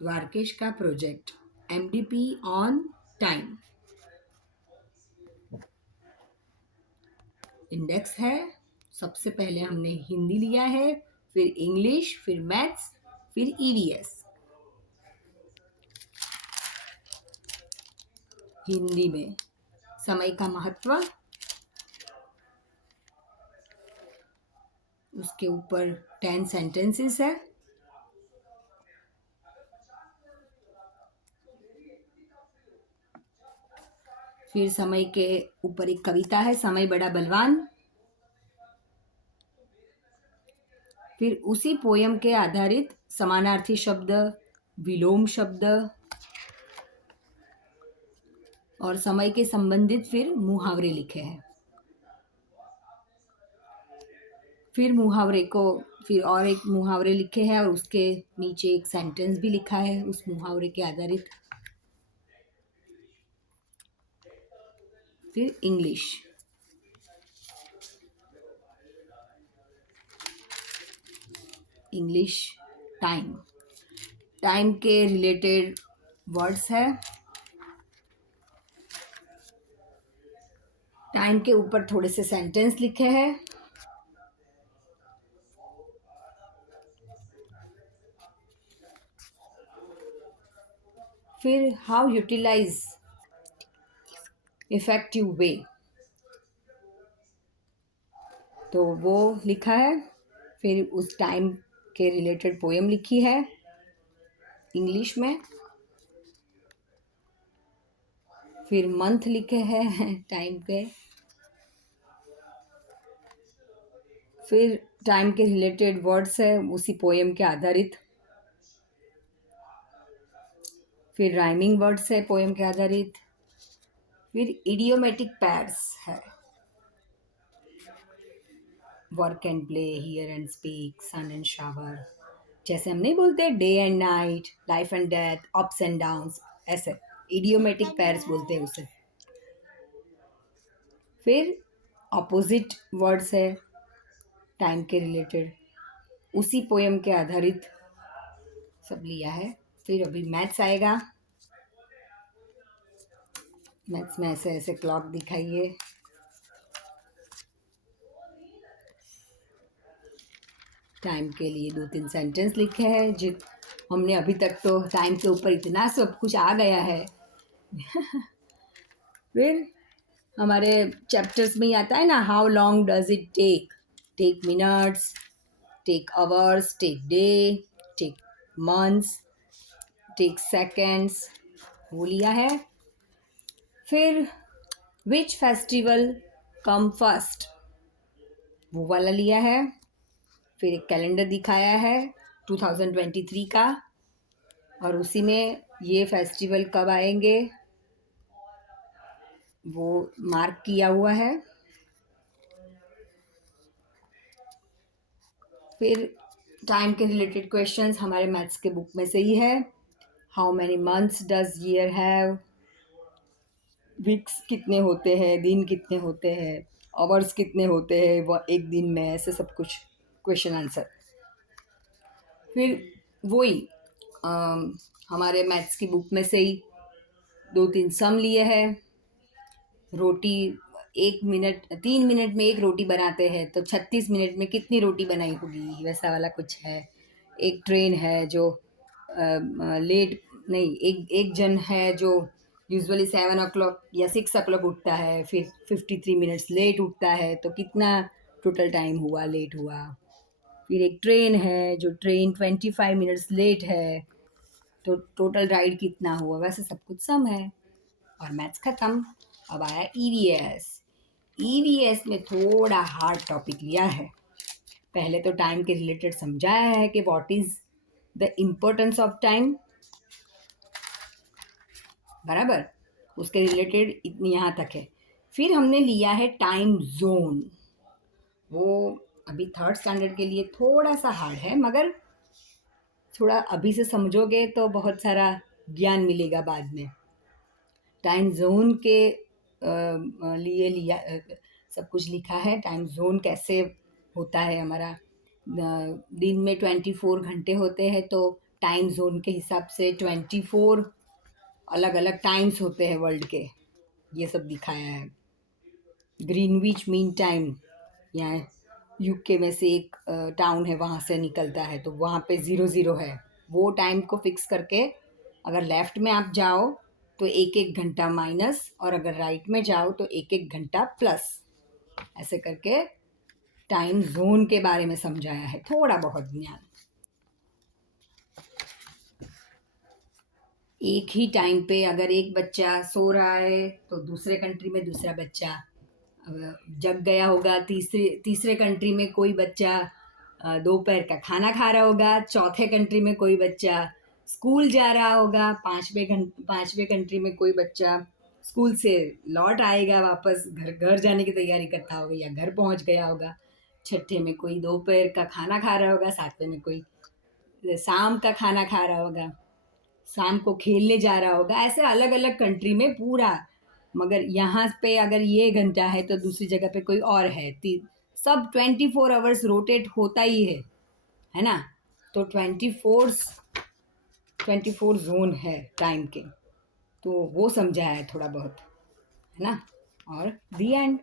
द्वारकेश का project MDP on time. Index है। सबसे पहले हमने हिंदी लिया है, फिर इंग्लिश, फिर मैथ्स, फिर ईवीएस। हिंदी में समय का महत्व, उसके ऊपर 10 सेंटेंसेस है। फिर समय के ऊपर एक कविता है, समय बड़ा बलवान। फिर उसी पोयम के आधारित समानार्थी शब्द, विलोम शब्द और समय के संबंधित फिर मुहावरे लिखे हैं। फिर मुहावरे को फिर और एक मुहावरे लिखे हैं और उसके नीचे एक सेंटेंस भी लिखा है उस मुहावरे के आधारित। फिर इंग्लिश टाइम, टाइम के रिलेटेड वर्ड्स है। टाइम के ऊपर थोड़े से सेंटेंस लिखे हैं। फिर हाउ यूटिलाइज इफेक्टिव वे, तो वो लिखा है। फिर उस टाइम के रिलेटेड पोएम लिखी है इंग्लिश में। फिर मंथ लिखे हैं टाइम के। फिर टाइम के रिलेटेड वर्ड्स है उसी पोएम के आधारित। फिर राइमिंग वर्ड्स है पोएम के आधारित। फिर इडियोमेटिक पैर्स है, work and play, hear and speak, sun and shower. जैसे हम नहीं बोलते day and night, life and death, ups and downs, ऐसे इडियोमेटिक पैर्स बोलते हैं उसे। फिर ऑपोजिट वर्ड्स है टाइम के रिलेटेड, उसी पोएम के आधारित सब लिया है। फिर अभी मैथ्स आएगा। मैथ्स में ऐसे ऐसे क्लॉक दिखाइए। टाइम के लिए 2-3 सेंटेंस लिखे हैं। जित हमने अभी तक तो टाइम के ऊपर इतना सब कुछ आ गया है फिर हमारे चैप्टर्स में ही आता है ना, how long does it take, take minutes, take hours, take day, take months, take seconds, वो लिया है। फिर विच फेस्टिवल कम फर्स्ट, वो वाला लिया है। फिर एक कैलेंडर दिखाया है 2023 का और उसी में ये फेस्टिवल कब आएंगे वो मार्क किया हुआ है। फिर टाइम के रिलेटेड क्वेश्चंस हमारे मैथ्स के बुक में से ही है। How many months does year have, weeks कितने होते हैं, दिन कितने होते हैं, आवर्स कितने होते हैं वो एक दिन में, ऐसे सब कुछ क्वेश्चन आंसर। फिर वही हमारे मैथ्स की बुक में से ही 2-3 सम लिए हैं। रोटी 3 मिनट में एक रोटी बनाते हैं तो 36 मिनट में कितनी रोटी बनाई होगी, वैसा वाला कुछ है। एक ट्रेन है जो लेट नहीं, एक जन है जो यूजुअली 7 o'clock या 6 o'clock उठता है, फिर 53 मिनट्स लेट उठता है तो कितना टोटल टाइम हुआ, लेट हुआ। फिर एक ट्रेन है जो ट्रेन 25 मिनट्स लेट है तो टोटल राइड कितना हुआ, वैसे सब कुछ सम है। और मैथ्स खत्म। अब आया ईवीएस। ईवीएस में थोड़ा हार्ड टॉपिक लिया है। पहले तो टाइम के रिलेटेड समझाया है कि what is the importance of time, बराबर, उसके रिलेटेड इतनी यहाँ तक है। फिर हमने लिया है टाइम जोन। वो अभी 3rd स्टैंडर्ड के लिए थोड़ा सा हार्ड है, मगर थोड़ा अभी से समझोगे तो बहुत सारा ज्ञान मिलेगा बाद में। टाइम जोन के लिए लिया सब कुछ लिखा है। टाइम जोन कैसे होता है हमारा, दिन में 24 घंटे होते हैं तो टाइम जोन के हिसाब से 24 अलग अलग टाइम्स होते हैं वर्ल्ड के, ये सब दिखाया है। ग्रीनविच मीन टाइम, यहाँ यूके में से एक टाउन है, वहाँ से निकलता है, तो वहाँ पे 00 है। वो टाइम को फिक्स करके अगर लेफ्ट में आप जाओ तो एक एक घंटा माइनस, और अगर राइट में जाओ तो एक एक घंटा प्लस, ऐसे करके टाइम जोन के बारे में समझाया है, थोड़ा बहुत ज्ञान। एक ही टाइम पे अगर एक बच्चा सो रहा है तो दूसरे कंट्री में दूसरा बच्चा जग गया होगा, तीसरे तीसरे कंट्री में कोई बच्चा दोपहर का खाना खा रहा होगा, चौथे कंट्री में कोई बच्चा स्कूल जा रहा होगा, पांचवें कंट्री में कोई बच्चा स्कूल से लौट आएगा, वापस घर घर जाने की तैयारी करता होगा या घर पहुंच गया होगा, छठे में कोई दोपहर का खाना खा रहा होगा, सातवें में कोई शाम का खाना खा रहा होगा, शाम को खेलने जा रहा होगा, ऐसे अलग अलग कंट्री में पूरा। मगर यहाँ पे अगर ये घंटा है तो दूसरी जगह पे कोई और है, सब 24 आवर्स रोटेट होता ही है ना। तो 24 जोन है टाइम के, तो वो समझा है थोड़ा बहुत, है ना। और दी एंड।